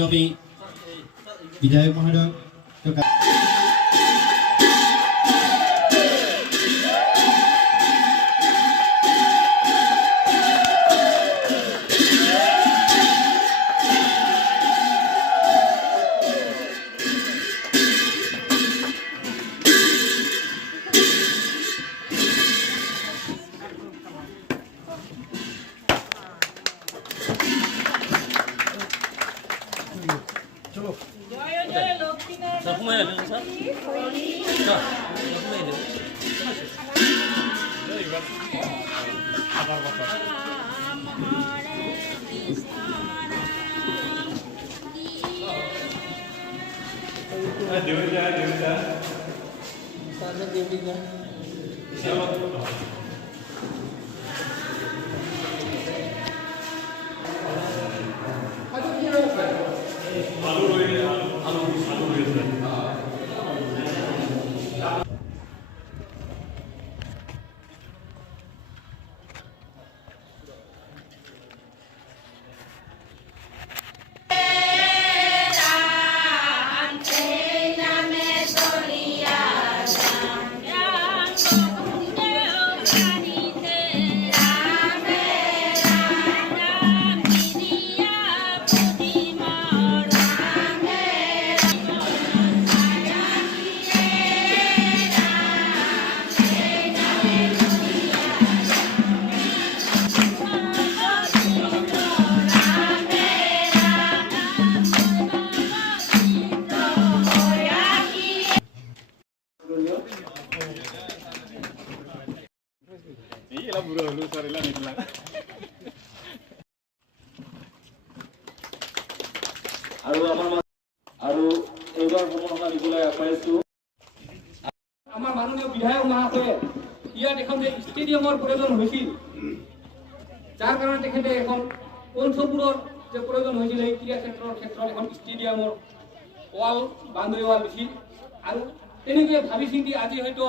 আৰু আমি বিধায়ক মহোদয় আমাৰ মাননীয় বিধায়ক মহাশয়ে ইয়াত এখন যে ষ্টেডিয়ামৰ প্ৰয়োজন হৈছিল, যাৰ কাৰণে তেখেতে এখন পঞ্চপুৰৰ যে প্ৰয়োজন হৈছিল এই ক্ৰীড়া ক্ষেত্ৰত এখন ষ্টেডিয়ামৰ ৱাল বাউণ্ডেৰী ৱাল দিছিল। আৰু তেনেকৈ ভাবি চিন্তি আজি হয়তো